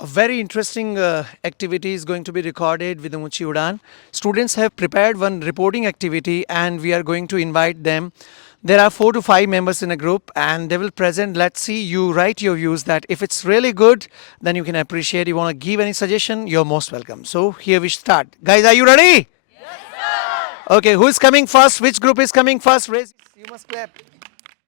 A very interesting activity is going to be recorded with the Muchi Udan. Students have prepared one reporting activity and we are going to invite them. There are 4 to 5 members in a group and they will present. Let's see, you write your views that if it's really good, then you can appreciate. You want to give any suggestion, you're most welcome. So here we start. Guys, are you ready? Okay, who's coming first? Which group is coming first? Raise. You must clap.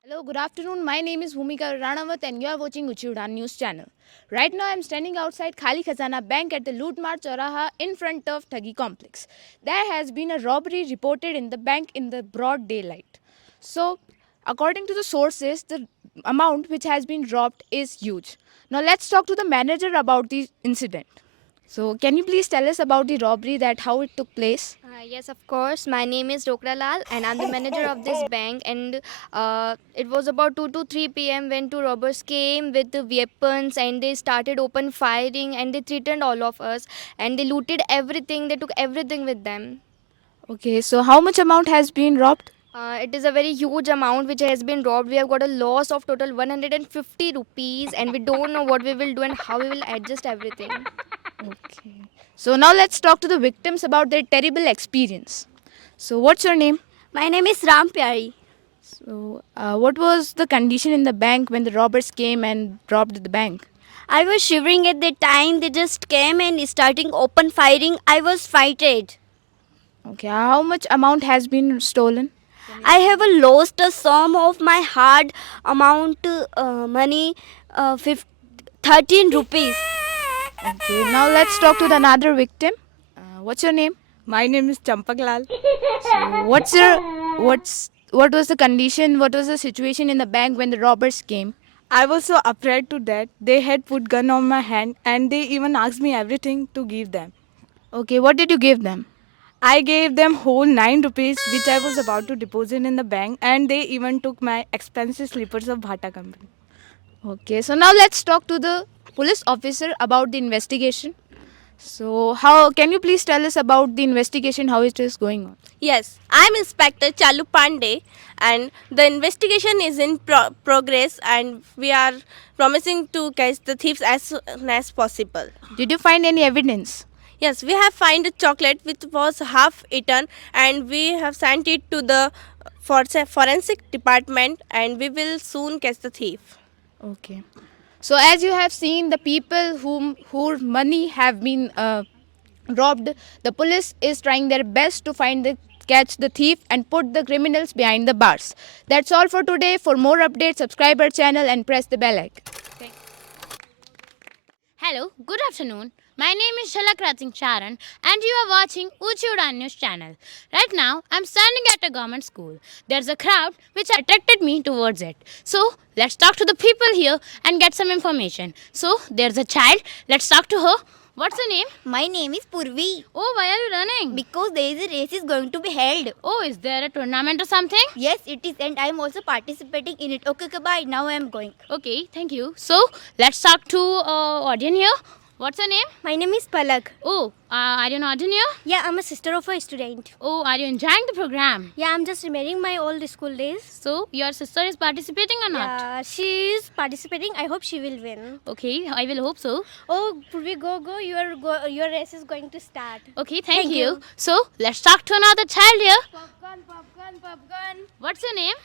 Hello, good afternoon. My name is Bhumika Ranawat and you are watching Uchi Udan News channel. Right now I am standing outside Khali Khazana Bank at the Lootmart Chauraha in front of Thagi complex. There has been a robbery reported in the bank in the broad daylight. So, according to the sources, the amount which has been robbed is huge. Now let's talk to the manager about the incident. So, can you please tell us about the robbery, that how it took place? Yes, of course. My name is Dokra Lal, and I'm the manager of this bank. And it was about 2 to 3 p.m. when two robbers came with the weapons and they started open firing and they threatened all of us and they looted everything. They took everything with them. Okay, so how much amount has been robbed? It is a very huge amount which has been robbed. We have got a loss of total 150 rupees, and we don't know what we will do and how we will adjust everything. Okay. So now let's talk to the victims about their terrible experience. So what's your name? My name is Ram Pyari. So what was the condition in the bank when the robbers came and robbed the bank? I was shivering at the time. They just came and starting open firing. I was frightened. Okay. How much amount has been stolen? I have lost a sum of my hard amount money, 13 rupees. Okay. Now let's talk to the another victim. What's your name? My name is Champak Lal. So what was the condition? What was the situation in the bank when the robbers came? I was so afraid to that. They had put gun on my hand and they even asked me everything to give them. Okay. What did you give them? I gave them whole 9 rupees which I was about to deposit in the bank, and they even took my expensive slippers of Bhata company. Okay. So now let's talk to the police officer about the investigation. So how can you please tell us about the investigation, how it is going on? Yes, I'm Inspector Chalu Pandey, and the investigation is in progress, and we are promising to catch the thieves as soon as possible. Did you find any evidence? Yes, we have found a chocolate which was half eaten, and we have sent it to the forensic department, and we will soon catch the thief. Okay. So as you have seen, the people whose money have been robbed, the police is trying their best to catch the thief and put the criminals behind the bars. That's all for today. For more updates, subscribe our channel and press the bell icon. Hello, good afternoon. My name is Shalak Rating Charan and you are watching Uchi Udan News channel. Right now, I'm standing at a government school. There's a crowd which attracted me towards it. So, let's talk to the people here and get some information. So, there's a child. Let's talk to her. What's her name? My name is Purvi. Oh, why are you running? Because there is a race is going to be held. Oh, is there a tournament or something? Yes, it is, and I am also participating in it. Okay, bye. Now I am going. Okay, thank you. So, let's talk to audience here. What's your name? My name is Palak. Oh, are you an audience here? Yeah, I'm a sister of a student. Oh, are you enjoying the program? Yeah, I'm just remembering my old school days. So, your sister is participating or not? Yeah, she is participating. I hope she will win. Okay, I will hope so. Oh, Purvi, go. Your race is going to start. Okay, thank Thank you. you. So, let's talk to another child here. Popcorn. What's your name?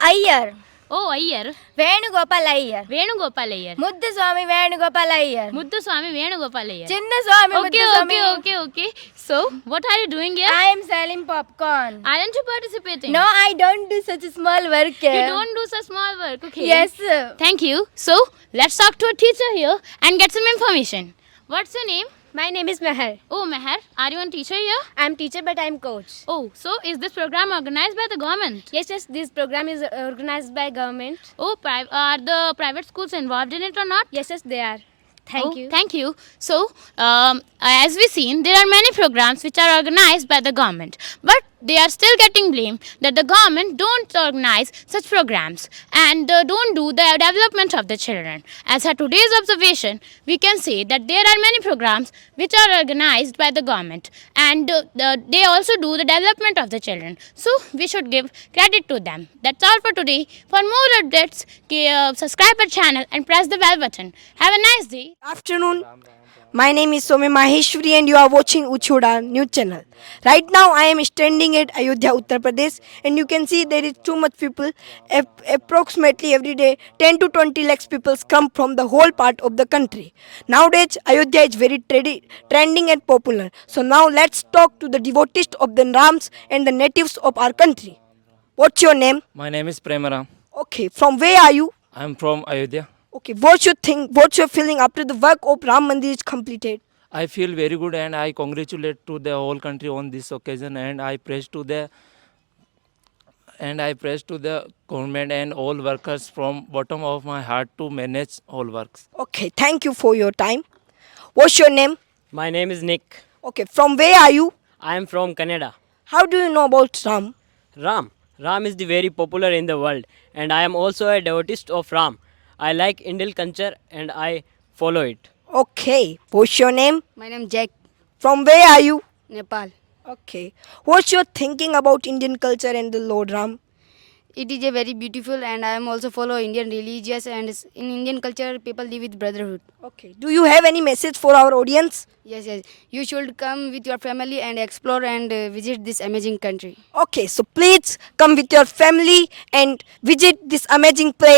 Iyer. Oh, Iyer. Venugopal Iyer. Venugopal Iyer. Muddu Swami Venugopal Iyer. Muddu Swami Venugopal Iyer. Chinna Swami Okay, Muddu Swami. okay. So, what are you doing here? I am selling popcorn. Aren't you participating? No, I don't do such small work. You don't do such small work, okay? Yes. Thank you. So, let's talk to a teacher here and get some information. What's your name? My name is Meher. Oh, Meher. Are you a teacher here? I'm teacher, but I'm coach. Oh, so is this program organized by the government? Yes, this program is organized by government. Oh, are the private schools involved in it or not? Yes, they are. Thank you. Thank you. So, as we've seen, there are many programs which are organized by the government. But they are still getting blamed that the government don't organize such programs and don't do the development of the children. As for today's observation, we can say that there are many programs which are organized by the government and they also do the development of the children. So we should give credit to them. That's all for today. For more updates, subscribe our channel and press the bell button. Have a nice day. Afternoon. My name is Somme Maheshwari and you are watching Uchuda News Channel. Right now I am standing at Ayodhya, Uttar Pradesh, and you can see there is too much people. Approximately every day 10 to 20 lakhs people come from the whole part of the country. Nowadays Ayodhya is very trending and popular. So now let's talk to the devotees of the Rams and the natives of our country. What's your name? My name is Premaram. Okay, from where are you? I am from Ayodhya. Okay, what's your feeling after the work of Ram Mandir is completed? I feel very good and I congratulate to the whole country on this occasion, and I praise to the government and all workers from bottom of my heart to manage all works. Okay, thank you for your time. What's your name? My name is Nick. Okay, from where are you? I am from Canada. How do you know about Ram? Ram is the very popular in the world, and I am also a devotee of Ram. I like Indian culture and I follow it. Okay, what's your name? My name is Jack, From where are you? Nepal. Okay, what's your thinking about Indian culture and the Lord Ram? It is a very beautiful, and I am also follow Indian religious, and in Indian culture people live with brotherhood. Okay, do you have any message for our audience? Yes, you should come with your family and explore and visit this amazing country. Okay, so please come with your family and visit this amazing place.